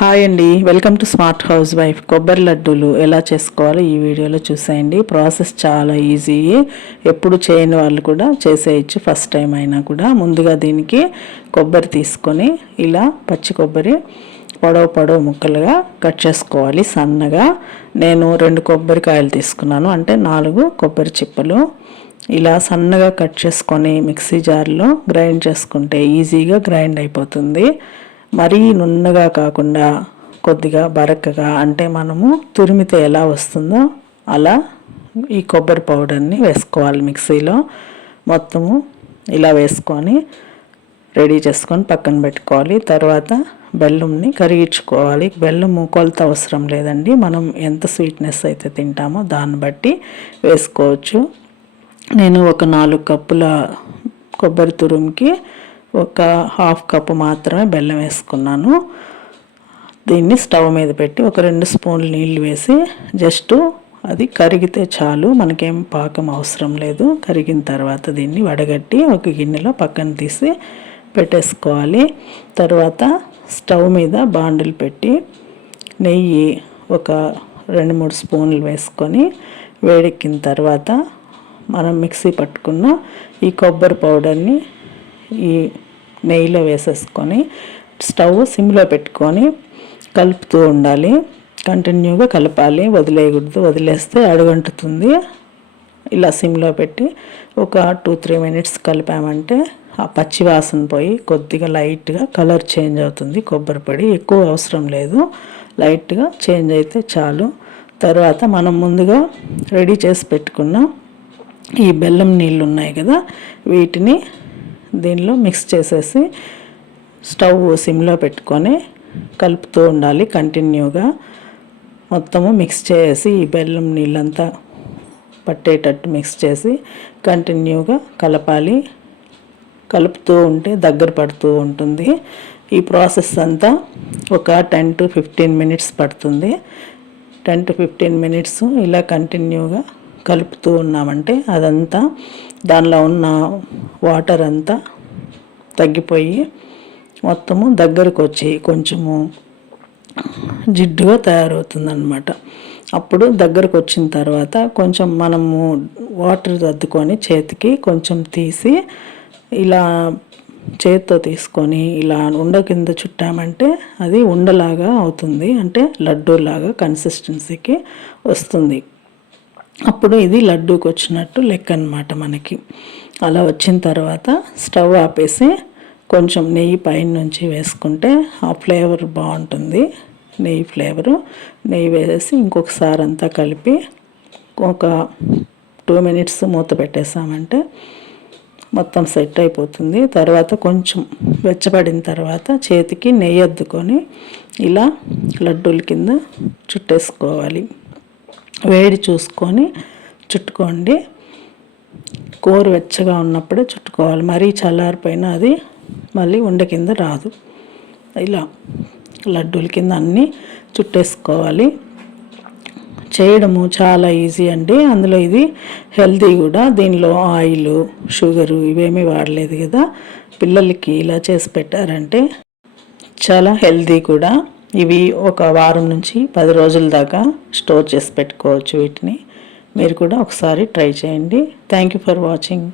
Hi అండి welcome to smart housewife కొబ్బరి లడ్డూలు ఎలా చేసుకోవాలో ఈ వీడియోలో చూసేయండి. ప్రాసెస్ చాలా ఈజీ ఎప్పుడు చేయని వాళ్ళు కూడా చేసేయచ్చు ఫస్ట్ టైం అయినా కూడా. ముందుగా దీనికి కొబ్బరి తీసుకొని ఇలా పచ్చి కొబ్బరి పొడవు పొడవు ముక్కలుగా కట్ చేసుకోవాలి సన్నగా. నేను రెండు కొబ్బరికాయలు తీసుకున్నాను అంటే నాలుగు కొబ్బరి చిప్పలు. ఇలా సన్నగా కట్ చేసుకొని మిక్సీ జార్లో గ్రైండ్ చేసుకుంటే ఈజీగా గ్రైండ్ అయిపోతుంది. మరీ నున్నగా కాకుండా కొద్దిగా బరకగా అంటే మనము తురిమితే ఎలా వస్తుందో అలా ఈ కొబ్బరి పౌడర్ని వేసుకోవాలి మిక్సీలో. మొత్తము ఇలా వేసుకొని రెడీ చేసుకొని పక్కన పెట్టుకోవాలి. తర్వాత బెల్లంని కరిగించుకోవాలి. బెల్లము కొలత అవసరం లేదండి. మనం ఎంత స్వీట్నెస్ అయితే తింటామో దాన్ని బట్టి వేసుకోవచ్చు. నేను ఒక నాలుగు కప్పుల కొబ్బరి తురుముకి ఒక హాఫ్ కప్పు మాత్రమే బెల్లం వేసుకున్నాను. దీన్ని స్టవ్ మీద పెట్టి ఒక రెండు స్పూన్లు నీళ్ళు వేసి జస్ట్ అది కరిగితే చాలు మనకేం పాకం అవసరం లేదు. కరిగిన తర్వాత దీన్ని వడగట్టి ఒక గిన్నెలో పక్కన తీసి పెట్టేసుకోవాలి. తర్వాత స్టవ్ మీద బాండులు పెట్టి నెయ్యి ఒక రెండు మూడు స్పూన్లు వేసుకొని వేడెక్కిన తర్వాత మనం మిక్సీ పట్టుకున్న ఈ కొబ్బరి పౌడర్ని ఈ నెయ్యిలో వేసేసుకొని స్టవ్ సిమ్లో పెట్టుకొని కలుపుతూ ఉండాలి. కంటిన్యూగా కలపాలి. వదిలేయకూడదు. వదిలేస్తే అడుగంటుతుంది. ఇలా సిమ్లో పెట్టి ఒక టూ త్రీ మినిట్స్ కలిపామంటే ఆ పచ్చి వాసన పోయి కొద్దిగా లైట్గా కలర్ చేంజ్ అవుతుంది. కొబ్బరి పొడి ఎక్కువ అవసరం లేదు. లైట్గా చేంజ్ అయితే చాలు. తర్వాత మనం ముందుగా రెడీ చేసి పెట్టుకున్న ఈ బెల్లం నీళ్ళు ఉన్నాయి కదా వీటిని దీనిలో మిక్స్ చేసేసి స్టవ్ సిమ్లో పెట్టుకొని కలుపుతూ ఉండాలి కంటిన్యూగా. మొత్తము మిక్స్ చేసి ఈ బెల్లం నీళ్ళంతా పట్టేటట్టు మిక్స్ చేసి కంటిన్యూగా కలపాలి. కలుపుతూ ఉంటే దగ్గర పడుతూ ఉంటుంది. ఈ ప్రాసెస్ అంతా ఒక టెన్ టు ఫిఫ్టీన్ మినిట్స్ పడుతుంది. టెన్ టు ఫిఫ్టీన్ మినిట్స్ ఇలా కంటిన్యూగా కలుపుతూ ఉన్నామంటే అదంతా దానిలో ఉన్న వాటర్ అంతా తగ్గిపోయి మొత్తము దగ్గరకు వచ్చి కొంచెము జిడ్డుగా తయారవుతుందన్నమాట. అప్పుడు దగ్గరకు వచ్చిన తర్వాత కొంచెం మనము వాటర్ దద్దుకొని చేతికి కొంచెం తీసి ఇలా చేతితో తీసుకొని ఇలా ఉండ కింద చుట్టామంటే అది ఉండలాగా అవుతుంది. అంటే లడ్డూలాగా కన్సిస్టెన్సీకి వస్తుంది. అప్పుడు ఇది లడ్డూకి వచ్చినట్టు లెక్క అనమాట మనకి. అలా వచ్చిన తర్వాత స్టవ్ ఆపేసి కొంచెం నెయ్యి పైన నుంచి వేసుకుంటే ఆ ఫ్లేవర్ బాగుంటుంది. నెయ్యి ఫ్లేవరు. నెయ్యి వేసేసి ఇంకొకసారి అంతా కలిపి ఒక టూ మినిట్స్ మూత పెట్టేసామంటే మొత్తం సెట్ అయిపోతుంది. తర్వాత కొంచెం వెచ్చబడిన తర్వాత చేతికి నెయ్యి అద్దుకొని ఇలా లడ్డూల కింద చుట్టేసుకోవాలి. వేడి చూసుకొని చుట్టుకోండి. కూర వెచ్చగా ఉన్నప్పుడే చుట్టుకోవాలి. మరీ చల్లారిపోయినా అది మళ్ళీ ఉండ కింద రాదు. ఇలా లడ్డూల కింద అన్నీ చుట్టేసుకోవాలి. చేయడము చాలా ఈజీ అండి. అందులో ఇది హెల్తీ కూడా. దీనిలో ఆయిల్ షుగరు ఇవేమీ వాడలేదు కదా. పిల్లలకి ఇలా చేసి పెట్టారంటే చాలా హెల్తీ కూడా. ఇవి ఒక వారం నుంచి పది రోజుల దాకా స్టోర్ చేసి పెట్టుకోవచ్చు వీటిని. మీరు కూడా ఒకసారి ట్రై చేయండి. Thank you for watching